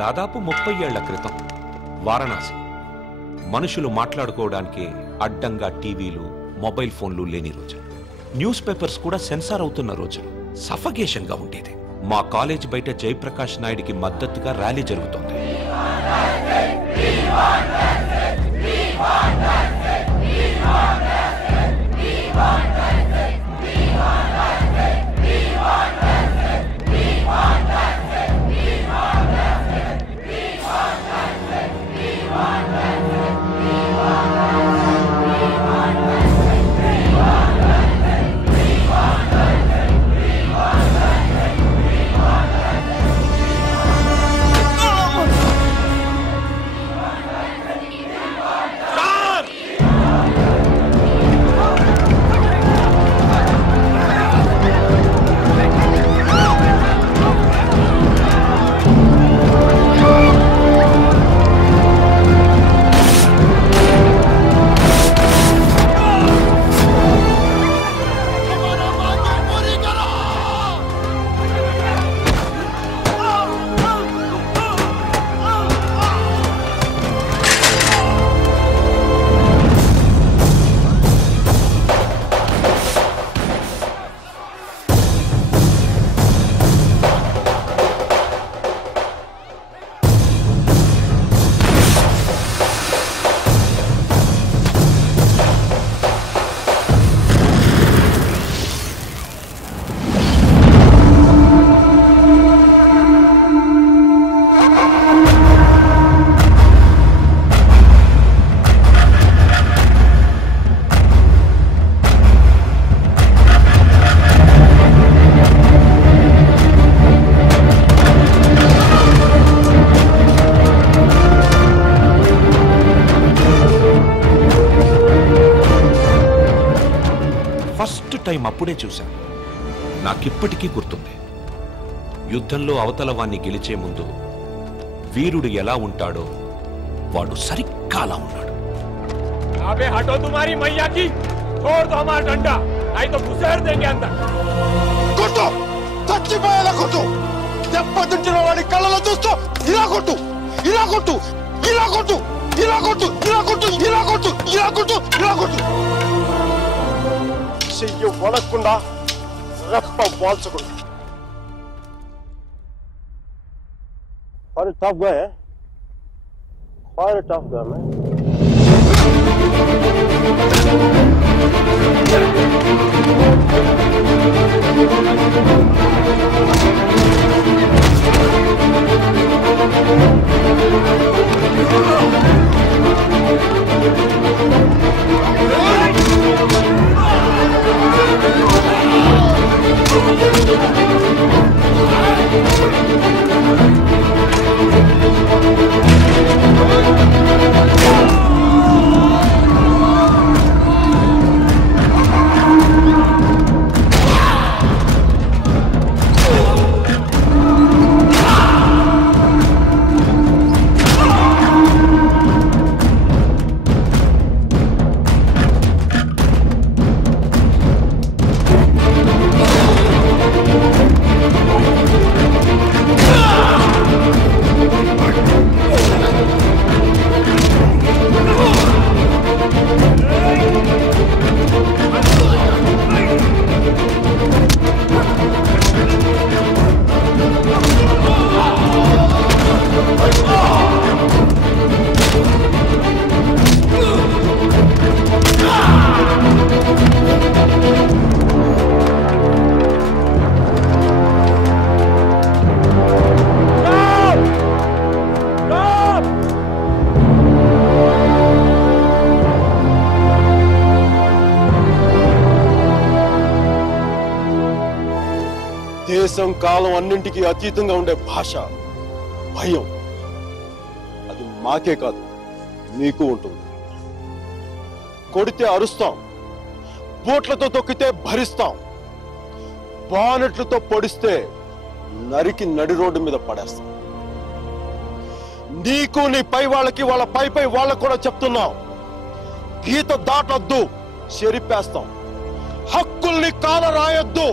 దాదాపు 30 ఏళ్ల క్రితం వారణాసి. మనుషులు మాట్లాడుకోవడానికి అడ్డంగా టీవీలు, మొబైల్ ఫోన్లు లేని రోజులు. న్యూస్ పేపర్స్ కూడా సెన్సార్ అవుతున్న రోజులు. సఫకేషన్గా ఉండేది. మా కాలేజ్ బయట జయప్రకాష్ నాయుడికి మద్దతుగా ర్యాలీ జరుగుతోంది. ఫస్ట్ టైం అప్పుడే చూశాను. నాకిప్పటికీ గుర్తుంది. యుద్ధంలో అవతల వాణ్ణి గెలిచే ముందు వీరుడు ఎలా ఉంటాడో వాడు సరిగ్గా అలా ఉన్నాడు. अबे हटो तुम्हारी मैया की, छोड़ दो हमारा डंडा, नहीं तो घुसेड़ देंगे अंदर. కొట్టు, చచ్చిపోయేలా కొట్టు. దెబ్బతింటున్న వాడి కళ్ళలో చూస్తూ ఇలా కొట్టు, ఇలా కొట్టు, ఇలా కొట్టు, ఇలా కొట్టు, ఇలా కొట్టు, ఇలా కొట్టు, ఇలా కొట్టు, ఇలా కొట్టు. చెయ్యి వదలకుండా, రెప్ప వాల్చకుండా. టఫ్ గా టఫ్ గా దేశం కాలం అన్నింటికీ అతీతంగా ఉండే భాష భయం. అది మాకే కాదు మీకు ఉంటుంది. కొడితే అరుస్తాం, బోట్లతో తొక్కితే భరిస్తాం, బానెట్లతో పొడిస్తే నరికి నడి రోడ్డు మీద పడేస్తాం. నీకు నీ పై వాళ్ళకి వాళ్ళ పై వాళ్ళకు కూడా చెప్తున్నాం, గీత దాటొద్దు, చెరిపేస్తాం. హక్కుల్ని కాల రాయొద్దు,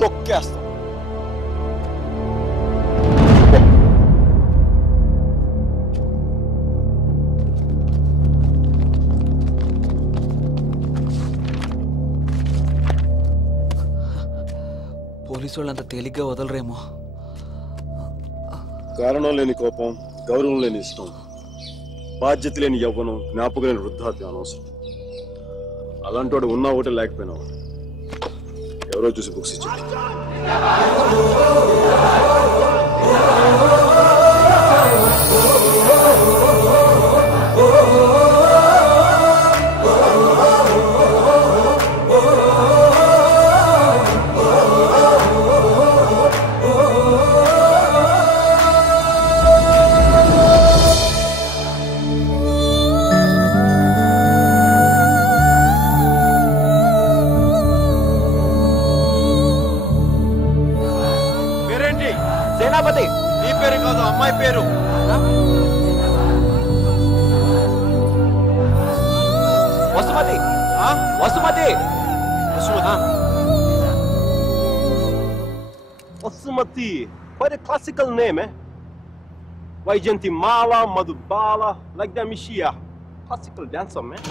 తొక్కేస్తాం. పోలీసు వాళ్ళు అంత తేలిగ్గా వదలరేమో. కారణం లేని కోపం, గౌరవం లేని ఇష్టం, బాధ్యత లేని యవ్వనం, జ్ఞాపకం లేని వృద్ధాప్యం అనవసరం. అలాంటి వాడు ఉన్నా ఒకటే లేకపోయినా ఒకటి. ఎవరో చూసి బుక్స్ ఇచ్చారు. సేనాపతి, నీ పేరు కాదు, అమ్మాయి పేరు. Vasumathi. Vasumathi. Vasumathi, quite a classical name, eh? Vaijantimala, Madhubala, like that Mishia. Classical dancer, man.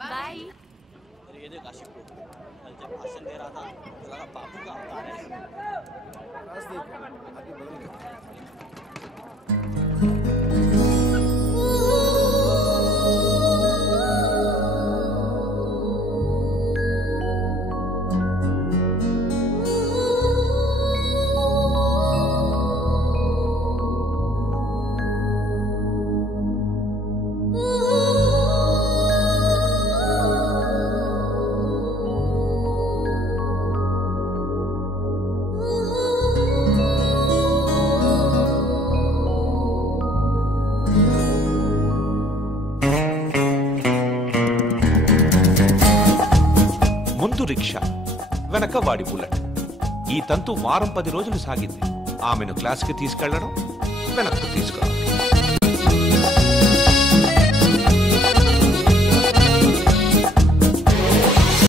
Bye. ये देख आशिक को कल जब भाषण दे रहा था तो लगा बापू का अवतार है। ముందు రిక్షా, వెనక వాడి బుల్లెట్. ఈ తంతు వారం 10 రోజులు సాగింది. ఆమెను క్లాస్కి తీసుకెళ్లడం, వెనక్కు తీసుకురావడం.